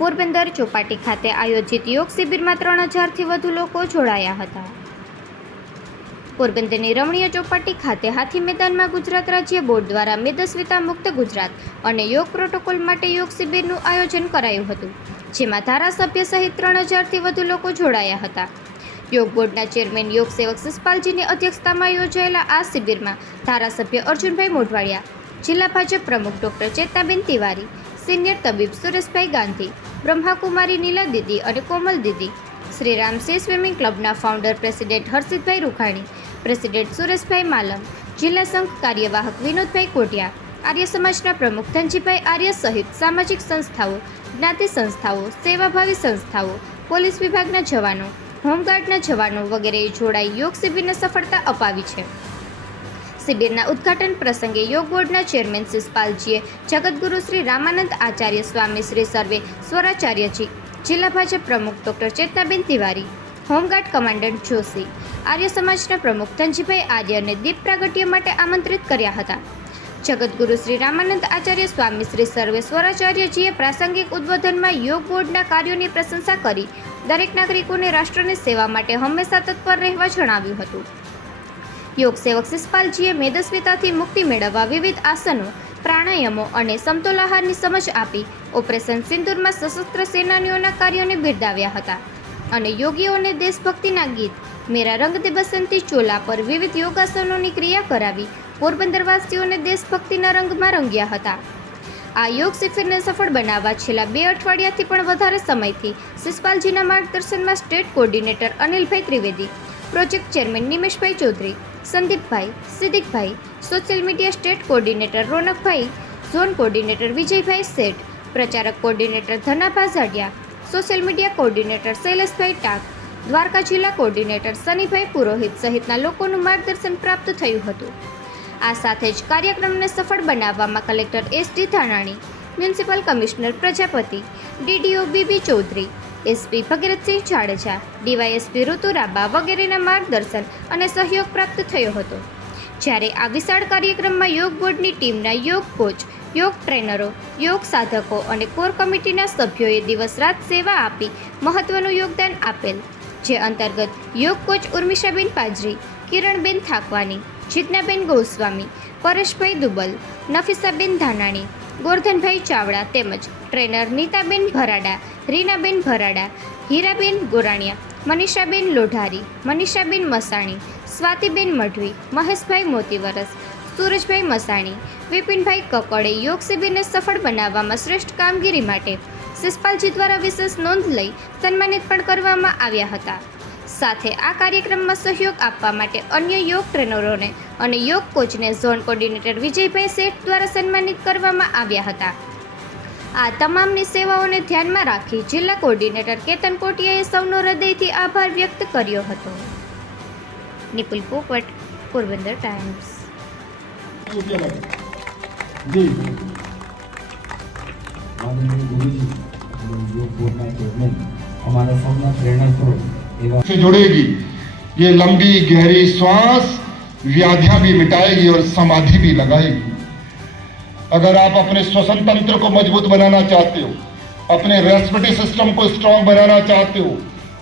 પોરબંદર ચોપાટી ખાતે આયોજિત યોગ શિબિરમાં ત્રણ હજારથી વધુ લોકો જોડાયા હતા. પોરબંદરની રમણીય ચોપાટી ખાતે હાથી મેદાનમાં ગુજરાત રાજ્ય બોર્ડ દ્વારા મેદસ્વીતા મુક્ત ગુજરાત અને યોગ પ્રોટોકોલ માટે યોગ શિબિરનું આયોજન કરાયું હતું, જેમાં ધારાસભ્ય સહિત ત્રણ હજારથી વધુ લોકો જોડાયા હતા. યોગ બોર્ડના ચેરમેન યોગ સેવક સસપાલજીની અધ્યક્ષતામાં યોજાયેલા આ શિબિરમાં ધારાસભ્ય અર્જુનભાઈ મોઢવાડિયા, જિલ્લા ભાજપ પ્રમુખ ડોક્ટર ચેતનાબેન તિવારી સિનિયર તબીબ સુરેશભાઈ ગાંધી, બ્રહ્માકુમારી નીલા દીદી અને કોમલ દીદી Shri Ramsi swimming ક્લબના founder president Harshitbhai Rukhani, president Sureshbhai Malam, જિલ્લા સંઘ કાર્યવાહક વિનોદભાઈ કોટિયા, આર્ય સમાજના પ્રમુખ ધનજીભાઈ આર્ય સહિત સામાજિક સંસ્થાઓ, જ્ઞાતિ સંસ્થાઓ, સેવાભાવી સંસ્થાઓ, પોલીસ વિભાગના જવાનો, હોમગાર્ડના જવાનો વગેરેએ જોડાઈ યોગ શિબિરને સફળતા અપાવી છે. શિબિરના ઉદ્ઘાટન પ્રસંગે યોગ બોર્ડના ચેરમેન શિષપાલજીએ જગતગુરુ શ્રી રામાનંદ આચાર્ય સ્વામી શ્રી સર્વે સ્વરાચાર્યજી જિલ્લા ભાજપ પ્રમુખ doctor Chetnaben Tiwari, home guard commandant Joshi, Arya સમાજના પ્રમુખ ધનજીભાઈ આર્યને દીપ પ્રાગટ્ય માટે આમંત્રિત કર્યા હતા. જગતગુરુ શ્રી રામાનંદ આચાર્ય સ્વામી શ્રી સર્વે સ્વરાચાર્યજીએ પ્રાસંગિક ઉદ્બોધનમાં યોગ બોર્ડના કાર્યોની પ્રશંસા કરી દરેક નાગરિકોને રાષ્ટ્રની સેવા માટે હંમેશા તત્પર રહેવા જણાવ્યું હતું. યોગ સેવક શિષપાલજીએ મેદસ્વીતાથી મુક્તિ મેળવવા વિવિધ આસનો, પ્રાણાયામો અને સમતોલ આહારની સમજ આપી ઓપરેશન સિંદૂરમાં સશસ્ત્ર સેનાનીઓના કાર્યોને બિરદાવ્યા હતા અને યોગીઓને દેશભક્તિના ગીત, મેરા રંગ દે બસંતી ચોલા પર વિવિધ યોગાસનોની ક્રિયા કરાવી પોરબંદરવાસીઓને દેશભક્તિના રંગમાં રંગ્યા હતા. આ યોગ શિબિરને સફળ બનાવવા છેલ્લા બે અઠવાડિયાથી પણ વધારે સમયથી શિષપાલજીના માર્ગદર્શનમાં state coordinator Anilbhai Trivedi, project chairman Nimeshbhai Chaudhary Sandeepbhai, Siddiqbhai social media state coordinator Ronakbhai zone coordinator Vijaybhai Sheth, પ્રચારક coordinator Dhanabha Jhadiya social media coordinator Shaileshbhai Tak, Dwarka જિલ્લા કોર્ડિનેટર સનીભાઈ પુરોહિત સહિતના લોકોનું માર્ગદર્શન પ્રાપ્ત થયું હતું. આ સાથે જ કાર્યક્રમને સફળ બનાવવામાં collector S D Dhanani, municipal commissioner Prajapati DDO B B Chaudhary SP Bhagirathsinh Jadeja, DySP Ritu Raba વગેરેના માર્ગદર્શન અને સહયોગ પ્રાપ્ત થયો હતો. જ્યારે આ વિશાળ કાર્યક્રમમાં યોગ બોર્ડની ટીમના યોગ કોચ, યોગ ટ્રેનરો, યોગ સાધકો અને કોર કમિટીના સભ્યોએ દિવસ રાત સેવા આપી મહત્વનું યોગદાન આપેલ, જે અંતર્ગત યોગ કોચ ઉર્મિષાબેન પાજરી, કિરણબેન થાકવાની, જીજ્ઞાબેન ગોસ્વામી, પરેશભાઈ દુબલ, નફીસાબેન ધાનાણી, ગોરધનભાઈ ચાવડા તેમજ ટ્રેનર નીતાબેન ભરાડા રીનાબેન ભરાડા, હીરાબેન ગોરાણીયા, મનીષાબેન લોઢારી, મનીષાબેન મસાણી, સ્વાતિબેન મઢવી, મહેશભાઈ મોતીવરસ, સુરજભાઈ મસાણી, વિપિનભાઈ કકડે યોગ શિબિરને સફળ બનાવવામાં શ્રેષ્ઠ કામગીરી માટે શિષપાલજી દ્વારા વિશેષ નોંધ લઈ સન્માનિત પણ કરવામાં આવ્યા હતા. સાથે આ કાર્યક્રમમાં સહયોગ આપવા માટે અન્ય યોગ ટ્રેનરોને અને યોગ કોચને ઝોન કોર્ડિનેટર વિજયભાઈ શેઠ દ્વારા સન્માનિત કરવામાં આવ્યા હતા. આ તમામની સેવાઓને ધ્યાનમાં રાખી જિલ્લા કોર્ડિનેટર કેતન કોટિયાએ સૌનો હૃદયથી આભાર વ્યક્ત કર્યો હતો નિપુલ પોપટ પોરબંદર ટાઈમ્સ जी માનનીય ગુરુજી અને યોગ બોર્ડના ચેરમેન અમારા સૌના પ્રેરણા સ્ત્રોત એવા से जुड़ेगी ये लंबी गहरी श्वास व्याधियां भी मिटाएगी और समाधि भी लगाएगी अगर आप अपने श्वसन तंत्र को मजबूत बनाना चाहते हो अपने रेस्पिरेटरी सिस्टम को स्ट्रांग बनाना चाहते हो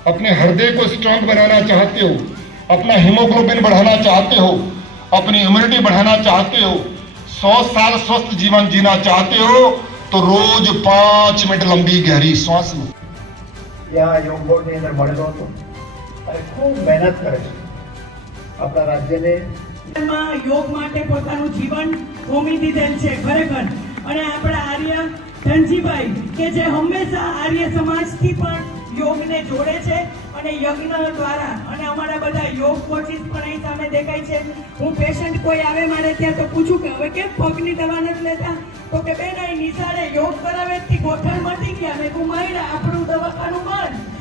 अपने हृदय को स्ट्रांग बनाना चाहते हो अपना हीमोग्लोबिन बढ़ाना चाहते हो अपनी इम्यूनिटी बढ़ाना चाहते हो सौ साल स्वस्थ जीवन जीना चाहते हो तो रोज पांच मिनट लंबी गहरी श्वास लो ત્યાં યોગ બોર્ડની અંદર ભણેલો હતો અને ખૂબ મહેનત કરે છે આપણા રાજ્યને માં યોગ માટે પોતાનું જીવન હોમી દીધેલ છે, ખરેખર. અને આપણા આર્ય ધનજીભાઈ, કે જે હંમેશા આર્ય સમાજથી પણ યોગને જોડે છે અને યજ્ઞ દ્વારા, અને અમારા બધા યોગ કોચિસ પણ અહીં સામે દેખાય છે. હું પેશન્ટ કોઈ આવે મારે ત્યાં તો પૂછું કે, હવે કેમ પગની દવા નથી લેતા? તો કે, બેન, અહીં નિશાળે યોગ કરાવે ગોઠણ મટી ગયા. મેં કહું માયરા, આપણું દવાખાનું બંધ.